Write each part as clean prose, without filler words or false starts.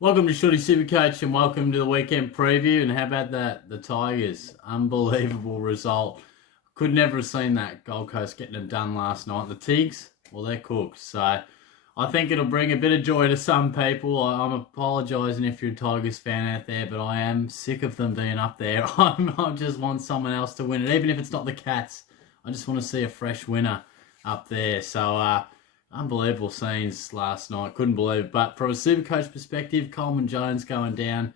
Welcome to Shorty Supercoach and welcome to the weekend preview. And how about that? The Tigers, unbelievable result. Could never have seen that Gold Coast getting it done last night. The Tigs, well, they're cooked. So I think it'll bring a bit of joy to some people. I'm apologising if you're a Tigers fan out there, but I am sick of them being up there. I just want someone else to win it, even if it's not the Cats. I just want to see a fresh winner up there. So, unbelievable scenes last night. Couldn't believe it. But from a Supercoach perspective, Coleman Jones going down.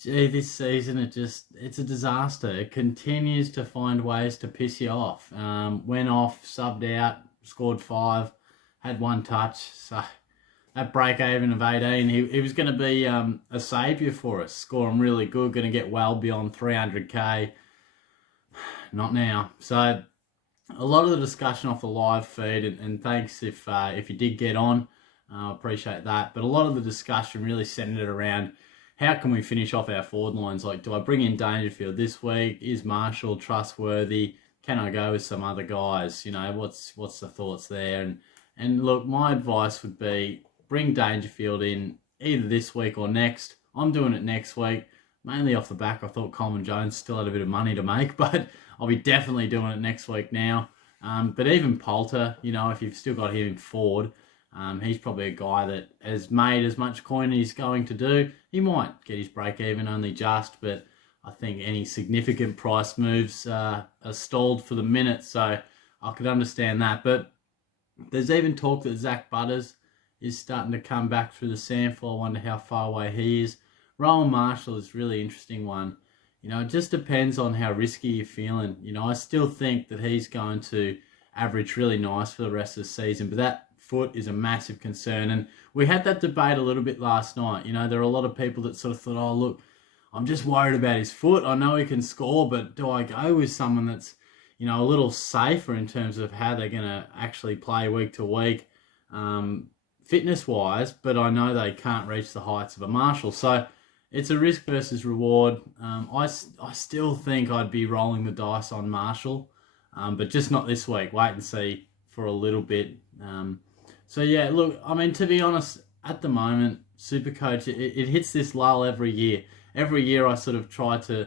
Gee, this season it's a disaster. It continues to find ways to piss you off. Went off, subbed out, scored 5, had 1 touch. So that break even of 18, he was going to be a saviour for us. Scoring really good, going to get well beyond 300k. Not now. So a lot of the discussion off the live feed, and thanks if you did get on, I appreciate that. But a lot of the discussion really centered around how can we finish off our forward lines? Like, do I bring in Dangerfield this week? Is Marshall trustworthy? Can I go with some other guys? You know, what's the thoughts there? And look, my advice would be bring Dangerfield in either this week or next. I'm doing it next week, mainly off the back. I thought Coleman Jones still had a bit of money to make, but I'll be definitely doing it next week now. But even Poulter, you know, if you've still got him forward, he's probably a guy that has made as much coin as he's going to do. He might get his break even only just, but I think any significant price moves are stalled for the minute, so I could understand that. But there's even talk that Zach Butters is starting to come back through the sample. I wonder how far away he is. Rowan Marshall is a really interesting one. You know, it just depends on how risky you're feeling. You know, I still think that he's going to average really nice for the rest of the season, but that foot is a massive concern. And we had that debate a little bit last night. You know, there are a lot of people that sort of thought, oh, look, I'm just worried about his foot. I know he can score, but do I go with someone that's, you know, a little safer in terms of how they're going to actually play week to week, fitness-wise, but I know they can't reach the heights of a Marshall. So it's a risk versus reward. I still think I'd be rolling the dice on Marshall, but just not this week. Wait and see for a little bit. So yeah, look, I mean, to be honest, at the moment, Supercoach, it hits this lull every year. Every year I sort of try to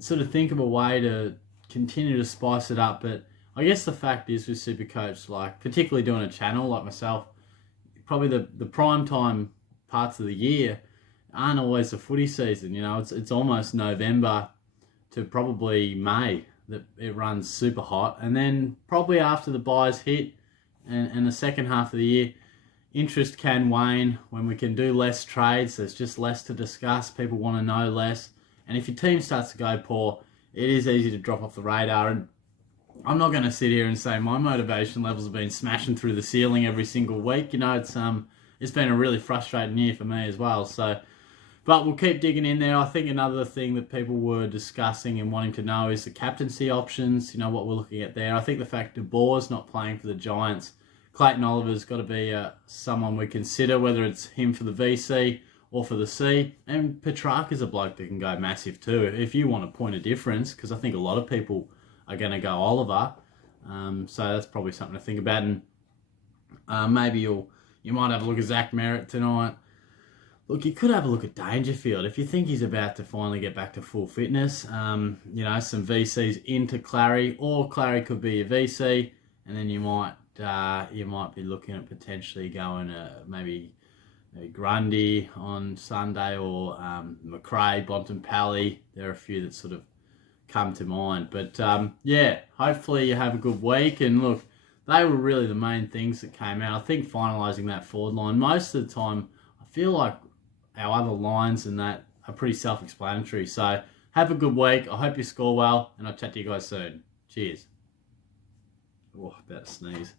sort of think of a way to continue to spice it up, but I guess the fact is with Supercoach, like particularly doing a channel like myself, probably the prime time parts of the year aren't always the footy season. You know, it's almost November to probably May that it runs super hot, and then probably after the buys hit and the second half of the year, interest can wane when we can do less trades. There's just less to discuss. People want to know less, and if your team starts to go poor, it is easy to drop off the radar. And I'm not going to sit here and say my motivation levels have been smashing through the ceiling every single week. You know, it's been a really frustrating year for me as well. So, but we'll keep digging in there. I think another thing that people were discussing and wanting to know is the captaincy options. You know, what we're looking at there. I think the fact that Boer's not playing for the Giants, Clayton Oliver's got to be someone we consider, whether it's him for the VC or for the C. And Petrarca's a bloke that can go massive too, if you want a point of difference, because I think a lot of people are going to go Oliver. So that's probably something to think about. And maybe you might have a look at Zach Merritt tonight. Look, you could have a look at Dangerfield if you think he's about to finally get back to full fitness. You know, some VCs into Clary, or Clary could be a VC, and then you might be looking at potentially going maybe Grundy on Sunday, or McRae, Bontempelli. There are a few that sort of come to mind. But yeah, hopefully you have a good week. And look, they were really the main things that came out. I think finalising that forward line, most of the time, I feel like our other lines and that are pretty self-explanatory. So have a good week. I hope you score well, and I'll chat to you guys soon. Cheers. Oh, about to sneeze.